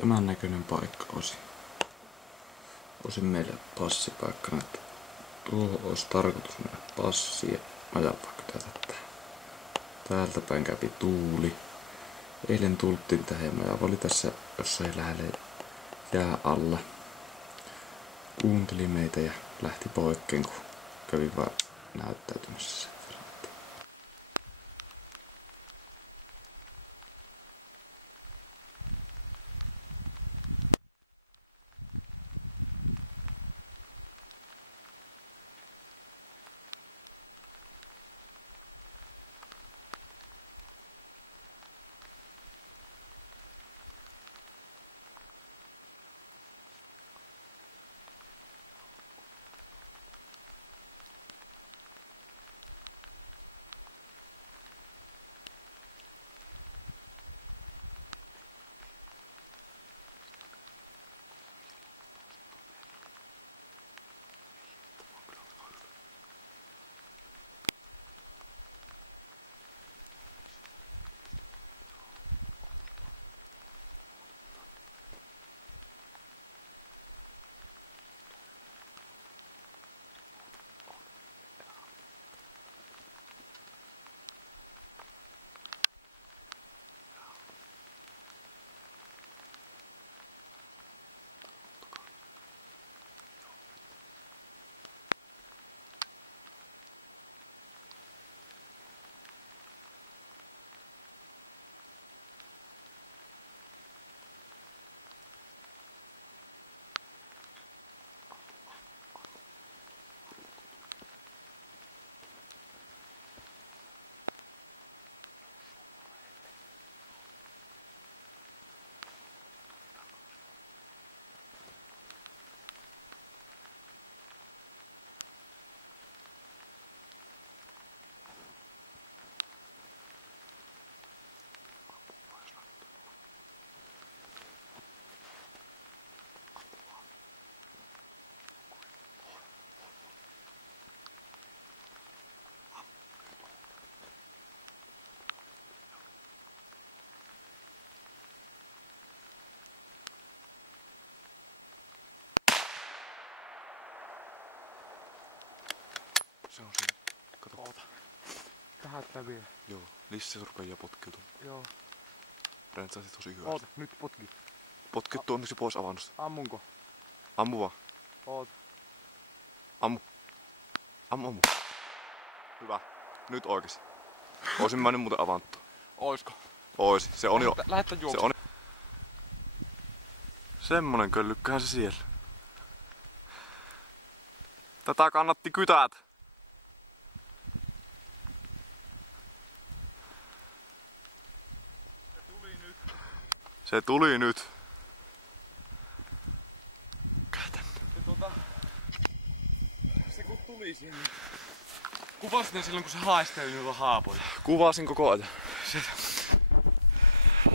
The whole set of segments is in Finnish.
Tämän näköinen paikka osin meille passipaikkana, että tuohon olisi tarkoitus mennä passi ja ajaa vaikka tätä. Täältä päin kävi tuuli. Eilen tultiin tähän ja maja oli tässä jossain lähellä jää alla. Kuunteli meitä ja lähti poikkeen, kun kävi vaan näyttäytymässä. Se on siinä. Kato. Oota. Tähän vielä. Joo, lisää rupeaa potkiutumaan. Joo. Rentsasit tosi hyvä. Oota, nyt potki. Potki onneksi pois avannosta. Ammunko? Ammu vaan. Oota. Ammu. Ammu. Hyvä. Nyt oikeesti. Oisin mä nyt muuten avanttu. Oisko? Ois. Se on jo. Lähettä juoksu. Se on. Semmonen köllykkähän se siellä. Tätä kannatti kytät. Se tuli nyt. Käytän. Se kun tuli sinne. Kuvasit ne silloin kun se haisteli niillä haapoilla. Kuvasin koko ajan. Se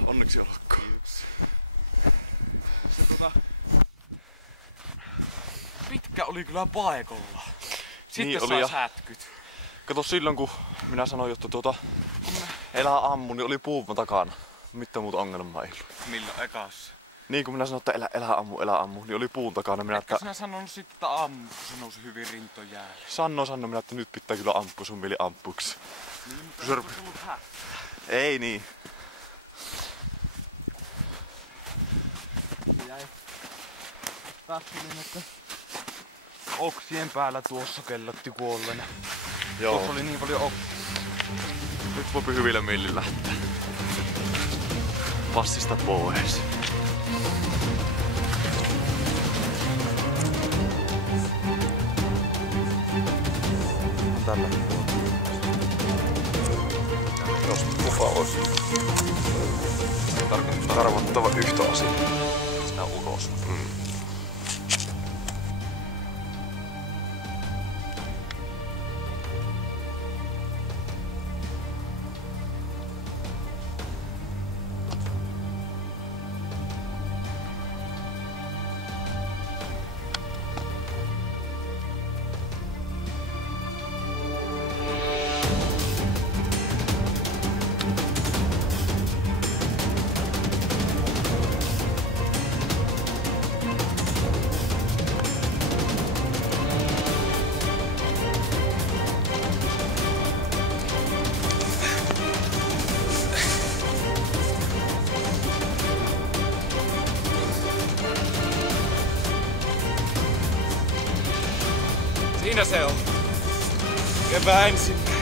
Onneksi olkoon. pitkä oli kyllä paikalla. Sitten Niin sai oli ja- sätkyt. Kato silloin kun minä sanoin, että elää ammu, niin oli puun takana. Mitään muuta ongelmaa ei ollut. Milloin ekassa? Niin kun minä sanoin, että elää ammu, niin oli puun takana. Minä, Etkö että sinä sanonut sitten, että ammu, kun se nousi hyvin rintojäälle? Sanno, minä, että nyt pitää kyllä ampua, sun mieli ampuksi. Niin, mutta Se se rup- olisi ollut hätää. Ei niin. Jäi päättelin, että oksien päällä tuossa kellotti kuolleena. Joo. Tuossa oli niin paljon oksia. Nyt voi hyvillä mielin lähteä. Passista pois. Tällä. Jos kuva olisi tarkoittava yhtä asiaa. Sitä ulos. Siinä se on. Kevään ensimmäinen.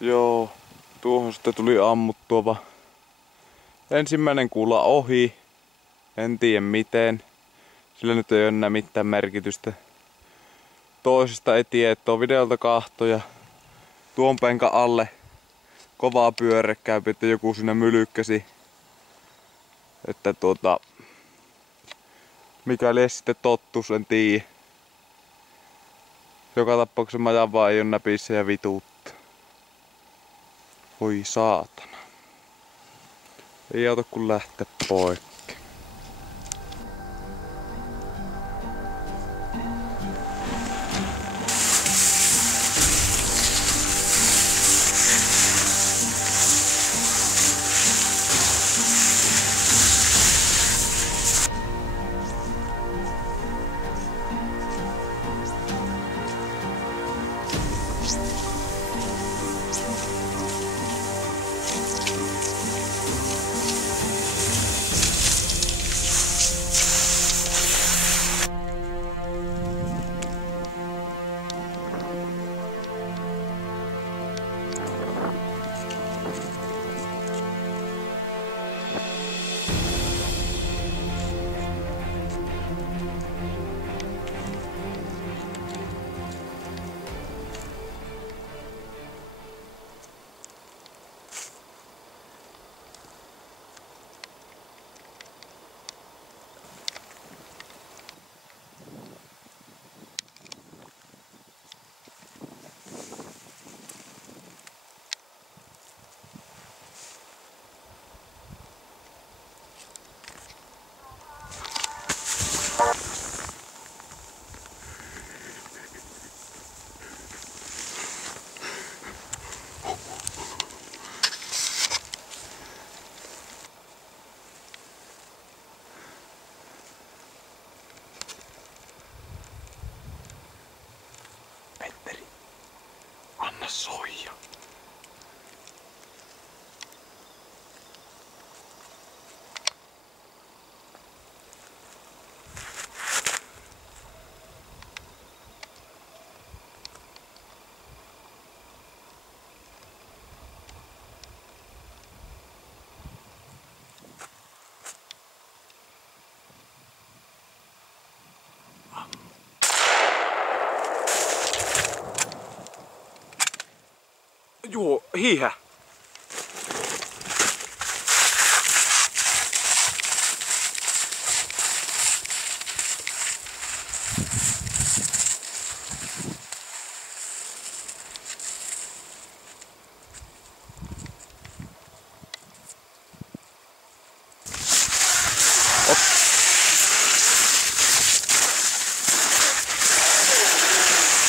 Joo, tuohon sitten tuli ammuttua. Ensimmäinen kuula ohi. En tiedä miten. Sillä nyt ei ole enää mitään merkitystä. Toisesta ei tiedä, tuo videolta kahtoja. Tuon penkan alle kovaa pyörre käypi, että joku siinä mylykkäsi. Että mikäli ei sitten tottus, en tiedä. Joka tapauksessa majan vaan ei ole näpissä ja vituutta. Voi saatana. Ei auta kun lähteä poikki. Anna soija. Joo, hiihä.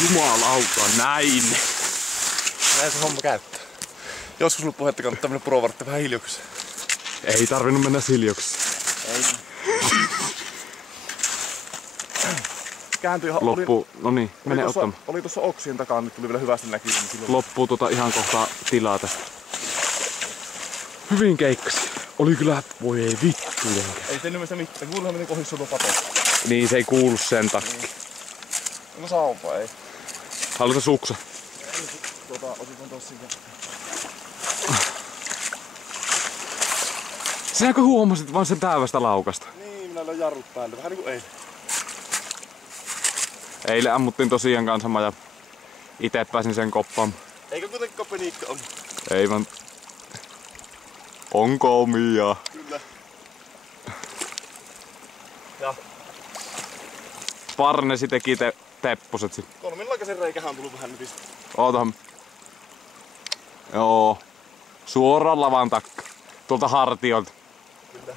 Jumalauta, näin. Näin se homma käyttää. Joskus ollut puhetta kannattaa mennä provartti vähän hiljoksi. Ei tarvinnut mennä siljoksi. Ei. Kääntyi ihan... Loppu, no niin, mene ottamaan. Oli tuossa oksien takaa, nyt tuli vielä hyvästi näkyy. Niin Loppuu ihan kohta tilaa tästä. Hyvin keikkasi. Oli kyllä, voi ei vittu jenkä. Ei se nimestä mitään, kuulehan miten kohissa on pato. Niin se ei kuulu sen takia. Niin. No sauva ei. Haluatko suksa? Otetaan tossa siitä. Sinäkö huomasit vaan sen täävästä laukasta? Niin, minä löin jarrut päälle, vähän niinku eilen. Eilen ammuttiin tosiaan kanssa ja ite pääsin sen koppaan. Eikö kuitenkaan peniikka on? Ei vaan... Onko omia? Kyllä. Ja Parnesi teki tepposet sit. kolminlaikaisen reikähän on tullut vähän nytistä. Ootahan. Joo. Suoraan lavan takka. Tuolta hartiolta. Kyllä.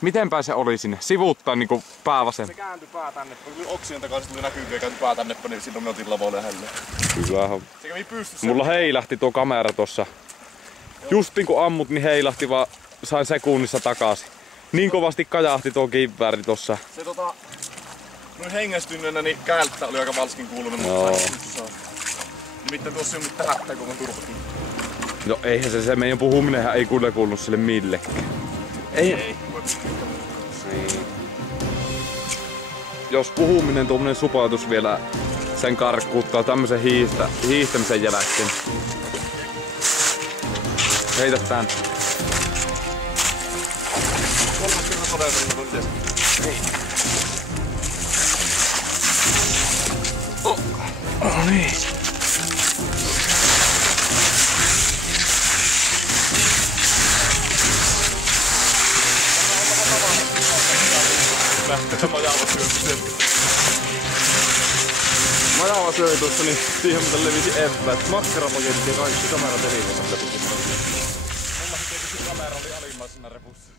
Mitenpä se oli sinne? Sivuuttaa niinku päävasen. Se kääntyi pää tänne, kun tuli oksien takaa, se tuli näkyviä ja kääntyi pää tänne, niin silloin me otin lavoille hälleen. Hyvähän. Se kävi pystyssä. Mulla heilähti tuo kamera tossa. Justin kun ammut, niin heilähti vaan sain sekunnissa takaisin. Niin kovasti kajahti tuo kivääri tossa. Se noin hengästyneenä, niin käältä oli aika valskin kuulunut, Joo. mutta sai. Nimittäin tuossa ei oo mitään hätää, kun on turvakin. No eihän se meidän puhuminenhan ei kyllä kuulunut sille millekään. Ei. Jos puhuminen tuommoinen supautus vielä sen karkkuuttaa tämmösen hiihtämisen jälkeen. Heitä tän. Kolmas kerran todella on itse. Hei. No niin. Lähtee majava syömiseen. Majava söi tuossa, niin siihen mitä levisi eväät. Makkarapaketti ja kaikki kamerat elissä. Mulla tietysti kamera oli alimmaisena repussa.